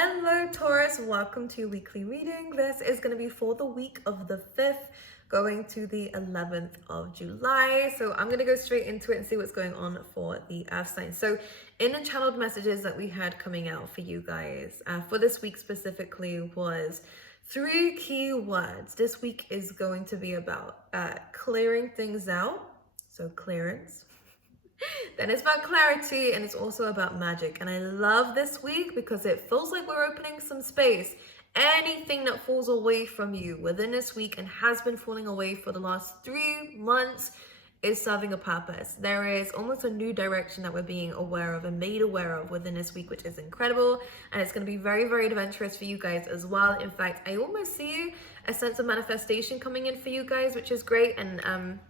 Hello Taurus, welcome to your weekly reading. This is going to be for the week of the 5th going to the 11th of July. So I'm going to go straight into it and see what's going on for the earth sign. So in the channeled messages that we had coming out for you guys for this week specifically was 3 key words. This week is going to be about clearing things out. So clearance. Then it's about clarity, and it's also about magic. And I love this week because it feels like we're opening some space. Anything that falls away from you within this week and has been falling away for the last 3 months is serving a purpose. There is almost a new direction that we're being aware of and made aware of within this week, which is incredible. And it's going to be very, very adventurous for you guys as well. In fact, I almost see a sense of manifestation coming in for you guys, which is great. And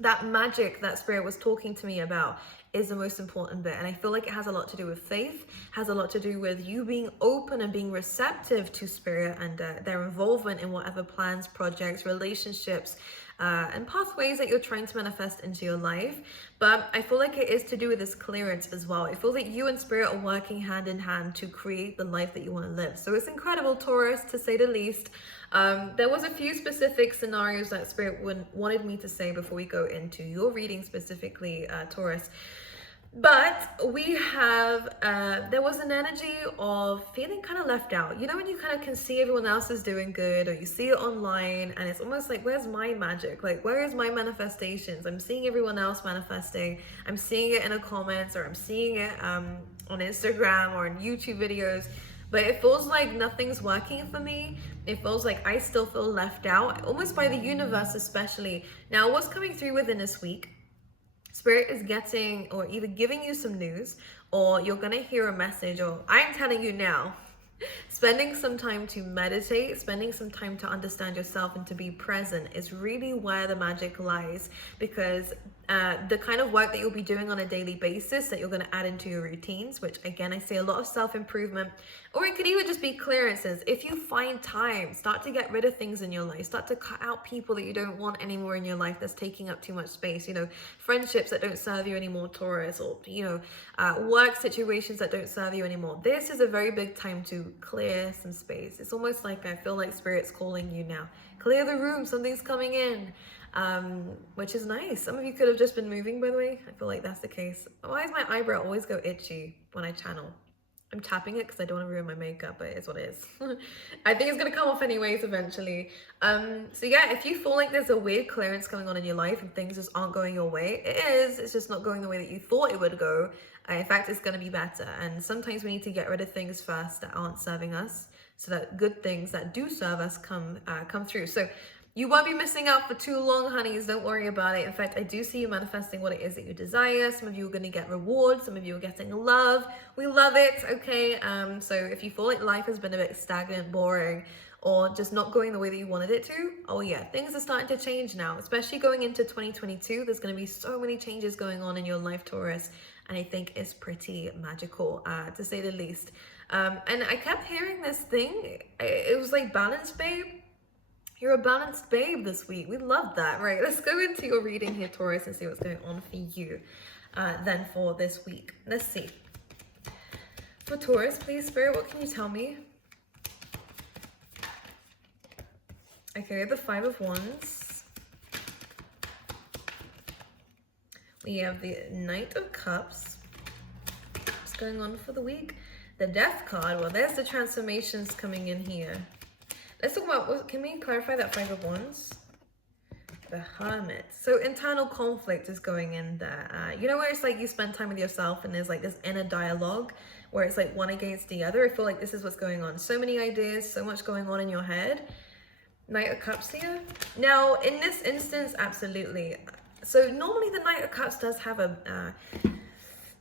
that magic that spirit was talking to me about is the most important bit, and I feel like it has a lot to do with faith, has a lot to do with you being open and being receptive to spirit and their involvement in whatever plans, projects, relationships and pathways that you're trying to manifest into your life. But I feel like it is to do with this clearance as well. I feel like you and spirit are working hand in hand to create the life that you want to live. So it's incredible, Taurus, to say the least. There was a few specific scenarios that spirit wanted me to say before we go into your reading specifically, Taurus. But we have, there was an energy of feeling kind of left out. You know, when you kind of can see everyone else is doing good, or you see it online and it's almost like, where's my magic? Like, where is my manifestations? I'm seeing everyone else manifesting. I'm seeing it in the comments, or I'm seeing it on Instagram or in YouTube videos. But it feels like nothing's working for me. It feels like I still feel left out, almost by the universe especially. Now, what's coming through within this week? Spirit is getting, or either giving you some news, or you're going to hear a message, or I'm telling you now, spending some time to meditate, spending some time to understand yourself and to be present is really where the magic lies, because the kind of work that you'll be doing on a daily basis that you're going to add into your routines, which again, I see a lot of self-improvement, or it could even just be clearances. If you find time, start to get rid of things in your life, start to cut out people that you don't want anymore in your life that's taking up too much space, you know, friendships that don't serve you anymore, Taurus, or, you know, work situations that don't serve you anymore. This is a very big time to clear some space. It's almost like I feel like spirit's calling you now. Clear the room, something's coming in. Which is nice. Some of you could have just been moving, by the way. I feel like that's the case. Why does my eyebrow always go itchy when I channel? I'm tapping it because I don't want to ruin my makeup, but it is what it is. I think it's going to come off anyways eventually. So yeah, if you feel like there's a weird clearance going on in your life and things just aren't going your way, it is. It's just not going the way that you thought it would go. In fact, it's going to be better. And sometimes we need to get rid of things first that aren't serving us, so that good things that do serve us come through. So you won't be missing out for too long, honeys. Don't worry about it. In fact, I do see you manifesting what it is that you desire. Some of you are going to get rewards. Some of you are getting love. We love it, okay? So if you feel like life has been a bit stagnant, boring, or just not going the way that you wanted it to, oh yeah, things are starting to change now, especially going into 2022. There's going to be so many changes going on in your life, Taurus, and I think it's pretty magical, to say the least. And I kept hearing this thing. It was like balance, babe. You're a balanced babe this week. We love that. Right, let's go into your reading here, Taurus, and see what's going on for you then for this week. Let's see. For Taurus, please, Spirit, what can you tell me? Okay, we have the 5 of Wands. We have the Knight of Cups. What's going on for the week? The Death card. Well, there's the transformations coming in here. Let's talk about, can we clarify that 5 of Wands? The Hermit. So internal conflict is going in there. You know where it's like you spend time with yourself and there's like this inner dialogue where it's like one against the other? I feel like this is what's going on. So many ideas, so much going on in your head. Knight of Cups here. Now, in this instance, absolutely. So normally the Knight of Cups does have a...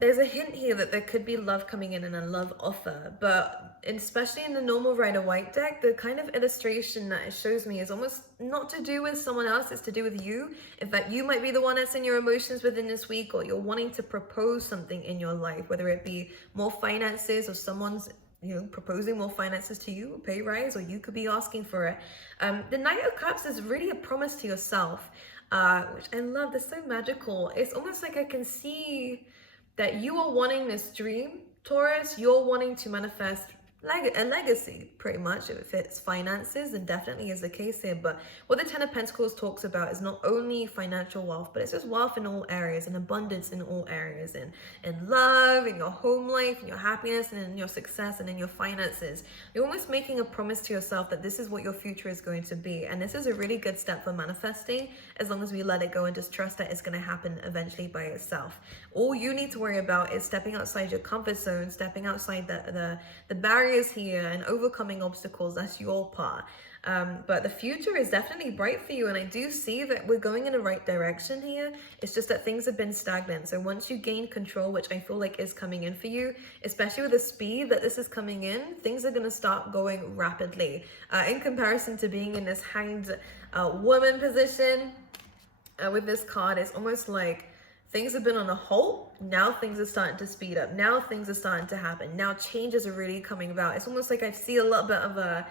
there's a hint here that there could be love coming in and a love offer, but especially in the normal Rider-Waite deck, the kind of illustration that it shows me is almost not to do with someone else, it's to do with you. In fact, you might be the one that's in your emotions within this week, or you're wanting to propose something in your life, whether it be more finances or someone's, you know, proposing more finances to you, a pay rise, or you could be asking for it. The Knight of Cups is really a promise to yourself, which I love. That's so magical. It's almost like I can see that you are wanting this dream, Taurus. You're wanting to manifest a legacy, pretty much. If it's finances, then definitely is the case here. But what the Ten of Pentacles talks about is not only financial wealth, but it's just wealth in all areas and abundance in all areas, in love, in your home life, in your happiness, and in your success, and in your finances. You're almost making a promise to yourself that this is what your future is going to be. And this is a really good step for manifesting, as long as we let it go and just trust that it's going to happen eventually by itself. All you need to worry about is stepping outside your comfort zone, stepping outside the barriers here and overcoming obstacles. That's your part. But the future is definitely bright for you, and I do see that we're going in the right direction here. It's just that things have been stagnant. So once you gain control, which I feel like is coming in for you, especially with the speed that this is coming in, things are going to start going rapidly. In comparison to being in this hanged woman position with this card, it's almost like things have been on a halt. Now things are starting to speed up. Now things are starting to happen. Now changes are really coming about. It's almost like I see a little bit of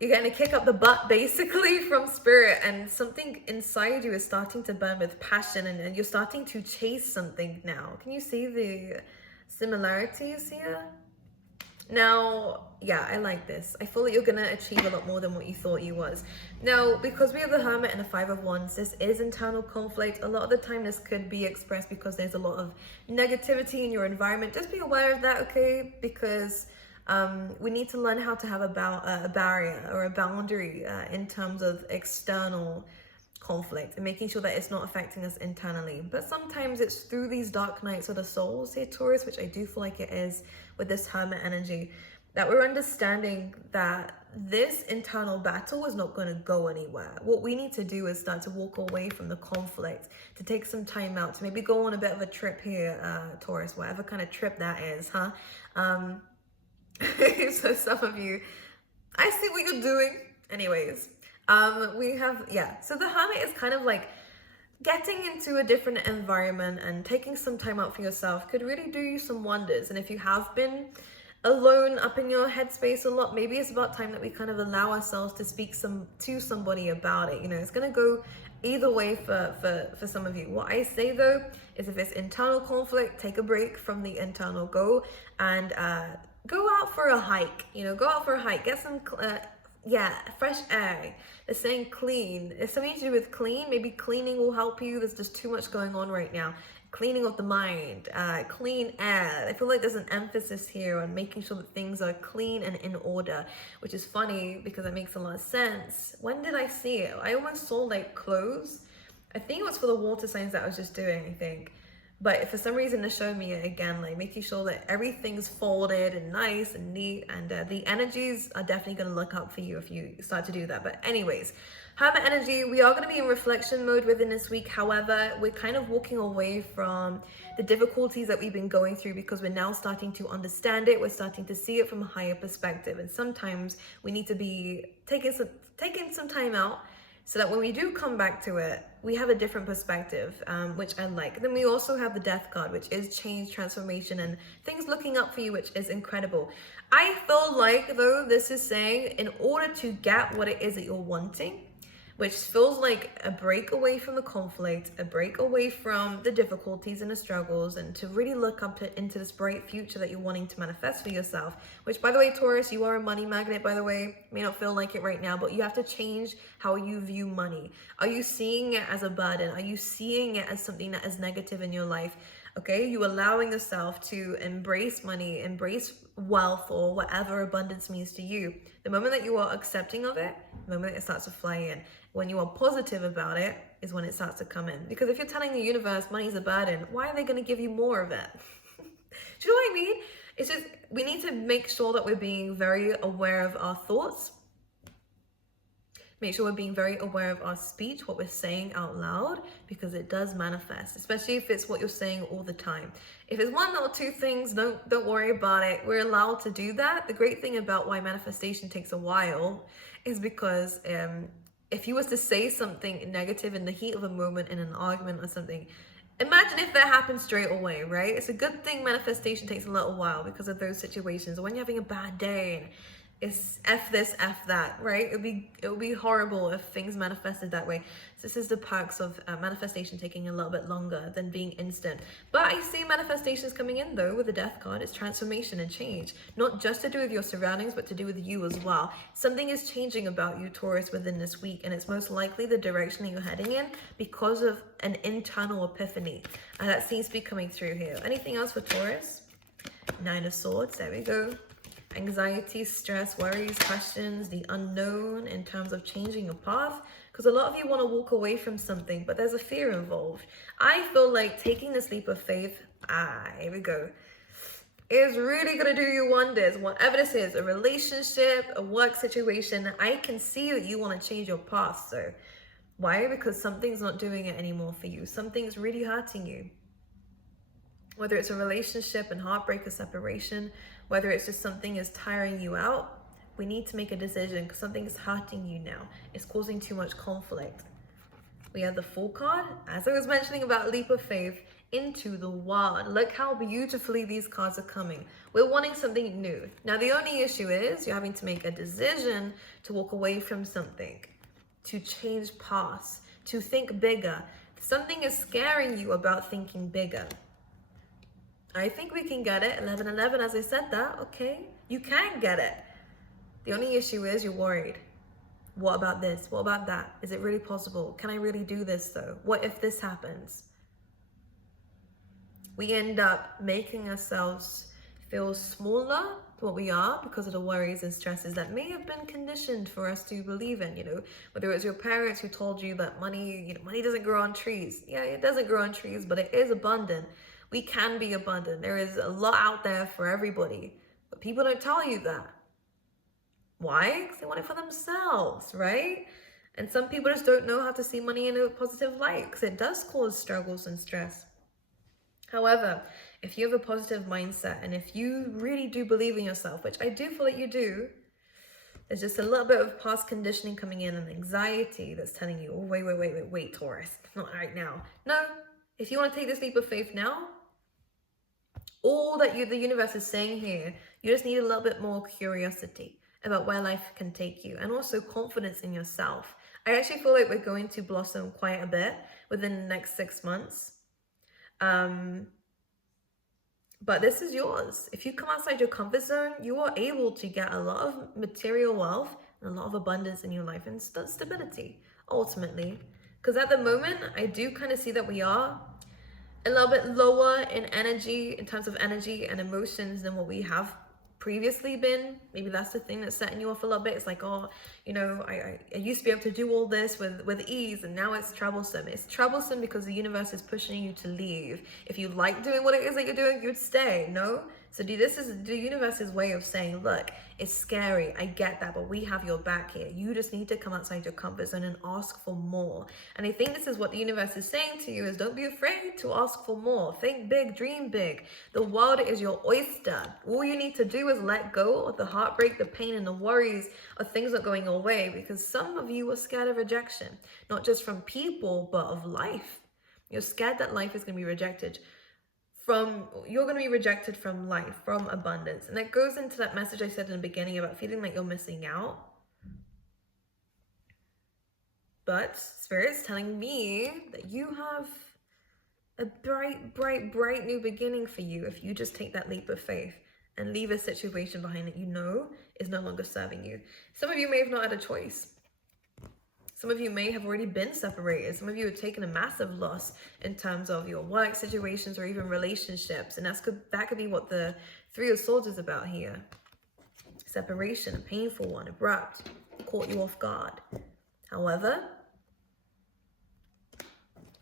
you're getting a kick up the butt basically from spirit, and something inside you is starting to burn with passion, and you're starting to chase something now. Can you see the similarities here? Now, yeah, I like this. I feel like you're going to achieve a lot more than what you thought you was. Now, because we have the Hermit and the Five of Wands, this is internal conflict. A lot of the time this could be expressed because there's a lot of negativity in your environment. Just be aware of that, okay? Because we need to learn how to have a barrier or a boundary in terms of external conflict, and making sure that it's not affecting us internally. But sometimes it's through these dark nights of the souls here, Taurus, which I do feel like it is with this Hermit energy, that we're understanding that this internal battle is not going to go anywhere. What we need to do is start to walk away from the conflict, to take some time out, to maybe go on a bit of a trip here, Taurus, whatever kind of trip that is, huh? So some of you, I see what you're doing. Anyways, we have, so the Hermit is kind of like getting into a different environment, and taking some time out for yourself could really do you some wonders. And if you have been alone up in your headspace a lot, maybe it's about time that we kind of allow ourselves to speak to somebody about it. You know, it's going to go either way for some of you. What I say though is, if it's internal conflict, take a break from the internal, go and go out for a hike. You know, go out for a hike, get some fresh air. They're saying clean. It's something to do with clean. Maybe cleaning will help you. There's just too much going on right now. Cleaning of the mind, clean air. I feel like there's an emphasis here on making sure that things are clean and in order, which is funny because it makes a lot of sense. When did I see it? I almost saw like clothes. I think it was for the water signs that I was just doing, I think. But for some reason it showed me it again, like making sure that everything's folded and nice and neat, and the energies are definitely going to look up for you if you start to do that. But anyways, Hermit energy, we are going to be in reflection mode within this week. However, we're kind of walking away from the difficulties that we've been going through, because we're now starting to understand it. We're starting to see it from a higher perspective, and sometimes we need to be taking some time out, so that when we do come back to it, we have a different perspective, which I like. Then we also have the Death card, which is change, transformation, and things looking up for you, which is incredible. I feel like, though, this is saying in order to get what it is that you're wanting, which feels like a break away from the conflict, a break away from the difficulties and the struggles, and to really look up into this bright future that you're wanting to manifest for yourself. Which, by the way, Taurus, you are a money magnet, by the way. May not feel like it right now, but you have to change how you view money. Are you seeing it as a burden? Are you seeing it as something that is negative in your life? Okay, you allowing yourself to embrace money, embrace wealth, or whatever abundance means to you. The moment that you are accepting of it, the moment that it starts to fly in, when you are positive about it, is when it starts to come in. Because if you're telling the universe money's a burden, why are they going to give you more of it? Do you know what I mean? It's just, we need to make sure that we're being very aware of our thoughts. Make sure we're being very aware of our speech, what we're saying out loud, because it does manifest, especially if it's what you're saying all the time. If it's one or two things, don't worry about it. We're allowed to do that. The great thing about why manifestation takes a while is because if you was to say something negative in the heat of a moment, in an argument or something, imagine if that happened straight away, right? It's a good thing manifestation takes a little while because of those situations. When you're having a bad day, It's F this, F that, right? It would be horrible if things manifested that way. So this is the perks of manifestation taking a little bit longer than being instant. But I see manifestations coming in though with the death card. It's transformation and change, not just to do with your surroundings, but to do with you as well. Something is changing about you, Taurus, within this week, and it's most likely the direction that you're heading in because of an internal epiphany. And that seems to be coming through here. Anything else for Taurus? Nine of Swords, there we go. Anxiety, stress, worries, questions, the unknown in terms of changing your path. Because a lot of you want to walk away from something, but there's a fear involved. I feel like taking this leap of faith, here we go, is really going to do you wonders. Whatever this is, a relationship, a work situation, I can see that you want to change your path. So why? Because something's not doing it anymore for you. Something's really hurting you. Whether it's a relationship and heartbreak or separation, whether it's just something is tiring you out, we need to make a decision because something is hurting you now. It's causing too much conflict. We have the Fool card, as I was mentioning about leap of faith, into the Wand. Look how beautifully these cards are coming. We're wanting something new. Now, the only issue is you're having to make a decision to walk away from something, to change paths, to think bigger. Something is scaring you about thinking bigger. I think we can get it. 1111, as I said that, okay, you can get it. The only issue is you're worried. What about this? What about that? Is it really possible? Can I really do this though? What if this happens? We end up making ourselves feel smaller than what we are because of the worries and stresses that may have been conditioned for us to believe in, whether it's your parents who told you that money doesn't grow on trees. Yeah, it doesn't grow on trees, but it is abundant. We can be abundant. There is a lot out there for everybody, but people don't tell you that. Why? Because they want it for themselves, right? And some people just don't know how to see money in a positive light because it does cause struggles and stress. However, if you have a positive mindset and if you really do believe in yourself, which I do feel that you do, there's just a little bit of past conditioning coming in and anxiety that's telling you, oh, wait, Taurus, not right now. No, if you want to take this leap of faith now, all that the universe is saying here, you just need a little bit more curiosity about where life can take you and also confidence in yourself. I actually feel like we're going to blossom quite a bit within the next 6 months. But this is yours. If you come outside your comfort zone, you are able to get a lot of material wealth and a lot of abundance in your life and stability, ultimately. Because at the moment, I do kind of see that we are a little bit lower in energy, in terms of energy and emotions than what we have previously been. Maybe that's the thing that's setting you off a little bit. It's like, oh, I used to be able to do all this with ease, and now it's troublesome. It's troublesome because the universe is pushing you to leave. If you like doing what it is that you're doing, you'd stay, no? So this is the universe's way of saying, look, it's scary, I get that, but we have your back here. You just need to come outside your comfort zone and ask for more. And I think this is what the universe is saying to you, is don't be afraid to ask for more. Think big, dream big. The world is your oyster. All you need to do is let go of the heartbreak, the pain, and the worries of things not going your way, because some of you are scared of rejection, not just from people, but of life. You're scared that life is going to be rejected. You're going to be rejected from life, from abundance. And that goes into that message I said in the beginning about feeling like you're missing out. But Spirit's telling me that you have a bright new beginning for you if you just take that leap of faith and leave a situation behind that you know is no longer serving you. Some of you may have not had a choice. Some of you may have already been separated. Some of you have taken a massive loss in terms of your work situations or even relationships. And that could be what the Three of Swords is about here. Separation, a painful one, abrupt, caught you off guard. However,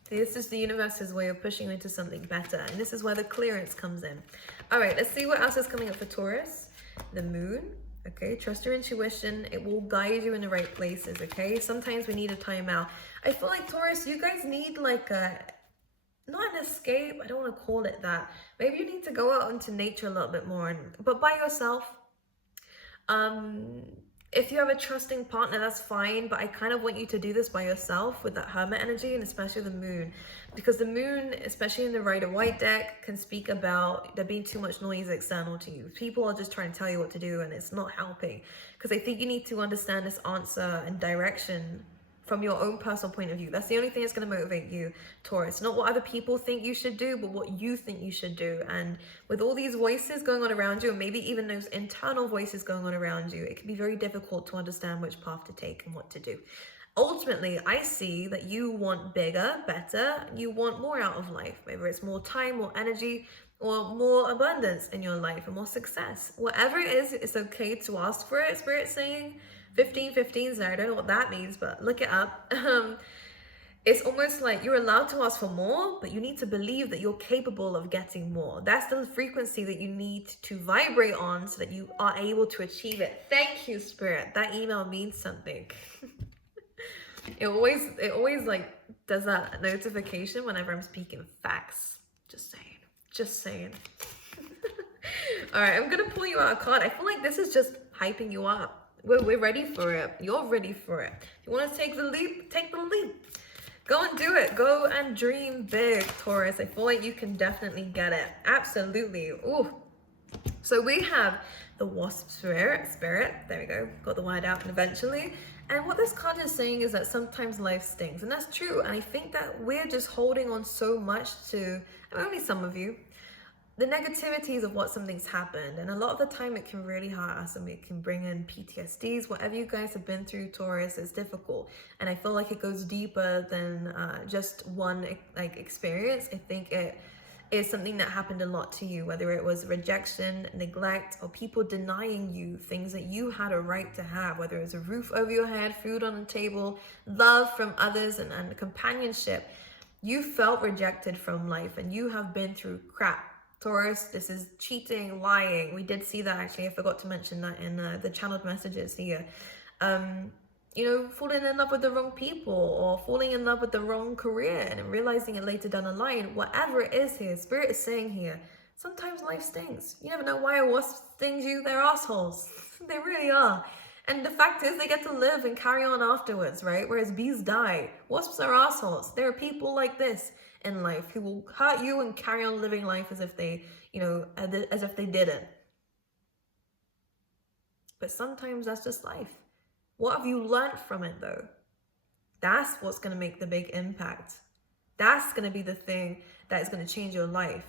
this is the universe's way of pushing you into something better. And this is where the clearance comes in. All right, let's see what else is coming up for Taurus. The Moon. Okay, trust your intuition. It will guide you in the right places, okay? Sometimes we need a timeout. I feel like, Taurus, you guys need like not an escape. I don't want to call it that. Maybe you need to go out into nature a little bit more, but by yourself. if you have a trusting partner, that's fine, but I kind of want you to do this by yourself with that hermit energy, and especially the moon, because the moon, especially in the Rider White deck, can speak about there being too much noise external to you. People are just trying to tell you what to do, and it's not helping, because I think you need to understand this answer and direction from your own personal point of view. That's the only thing that's going to motivate you, Taurus. Not what other people think you should do, but what you think you should do. And with all these voices going on around you, and maybe even those internal voices going on around you, it can be very difficult to understand which path to take and what to do. Ultimately, I see that you want bigger, better, you want more out of life. Maybe it's more time, more energy, or more abundance in your life, and more success. Whatever it is, it's okay to ask for it. Spirit's saying 1515 is there. I don't know what that means, but look it up. It's almost like you're allowed to ask for more, but you need to believe that you're capable of getting more. That's the frequency that you need to vibrate on so that you are able to achieve it. Thank you, Spirit. That email means something. It always like does that notification whenever I'm speaking facts. Just saying. All right, I'm gonna pull you out a card. I feel like this is just hyping you up. We're ready for it. You're ready for it. If you want to take the leap, take the leap. Go and do it. Go and dream big, Taurus. I feel like you can definitely get it. Absolutely. Ooh. So we have the Wasp spirit. There we go. Got the word out eventually. And what this card is saying is that sometimes life stings. And that's true. And I think that we're just holding on so much to, I mean, only some of you, the negativities of what something's happened. And a lot of the time it can really hurt us, and it can bring in PTSDs. Whatever you guys have been through, Taurus, is difficult. And I feel like it goes deeper than just one like experience. I think it is something that happened a lot to you, whether it was rejection, neglect, or people denying you things that you had a right to have, whether it was a roof over your head, food on the table, love from others, and companionship. You felt rejected from life, and you have been through crap. Taurus, this is cheating, lying. We did see that, actually. I forgot to mention that in the channeled messages here. You know, falling in love with the wrong people, or falling in love with the wrong career and realizing it later down the line. Whatever it is here, Spirit is saying here, sometimes life stings. You never know why a wasp stings you. They're assholes. They really are. And the fact is, they get to live and carry on afterwards, right? Whereas bees die. Wasps are assholes. There are people like this in life who will hurt you and carry on living life as if they, you know, as if they didn't. But sometimes that's just life. What have you learned from it, though? That's what's going to make the big impact. That's going to be the thing that is going to change your life.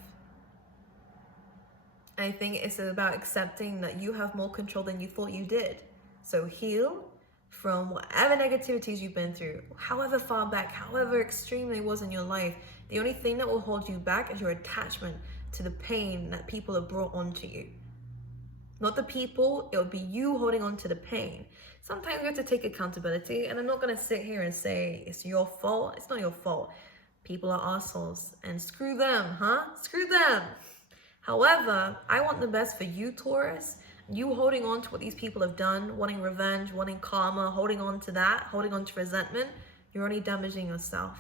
I think it's about accepting that you have more control than you thought you did. So heal from whatever negativities you've been through, however far back, however extreme it was in your life. The only thing that will hold you back is your attachment to the pain that people have brought onto you. Not the people, it will be you holding on to the pain. Sometimes we have to take accountability, and I'm not going to sit here and say it's your fault. It's not your fault. People are assholes, and screw them, huh? Screw them. However, I want the best for you, Taurus. You holding on to what these people have done, wanting revenge, wanting karma, holding on to that, holding on to resentment, you're only damaging yourself.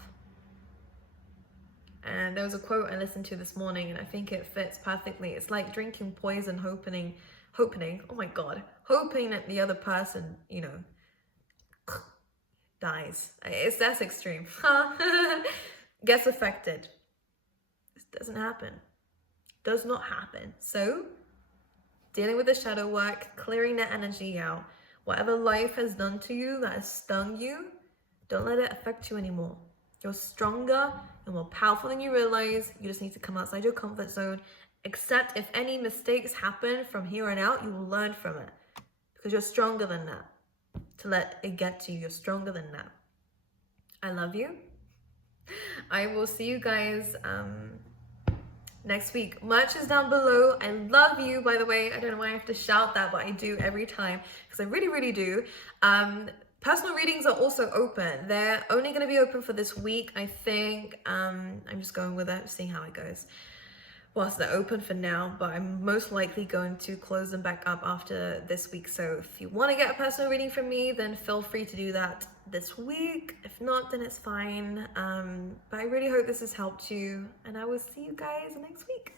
And there was a quote I listened to this morning, and I think it fits perfectly. It's like drinking poison, hoping, oh my God, hoping that the other person, you know, dies. That's extreme. Gets affected. This doesn't happen. Does not happen. So, dealing with the shadow work, clearing that energy out. Whatever life has done to you that has stung you, don't let it affect you anymore. You're stronger and more powerful than you realize. You just need to come outside your comfort zone. Accept if any mistakes happen from here on out, you will learn from it. Because you're stronger than that. To let it get to you, you're stronger than that. I love you. I will see you guys next week. Merch is down below. I love you, by the way. I don't know why I have to shout that, but I do every time because I really, really do. Personal readings are also open. They're only going to be open for this week, I think. I'm just going with it, seeing how it goes. Whilst they're open for now, but I'm most likely going to close them back up after this week. So if you want to get a personal reading from me, then feel free to do that this week. If not, then it's fine. But I really hope this has helped you, and I will see you guys next week.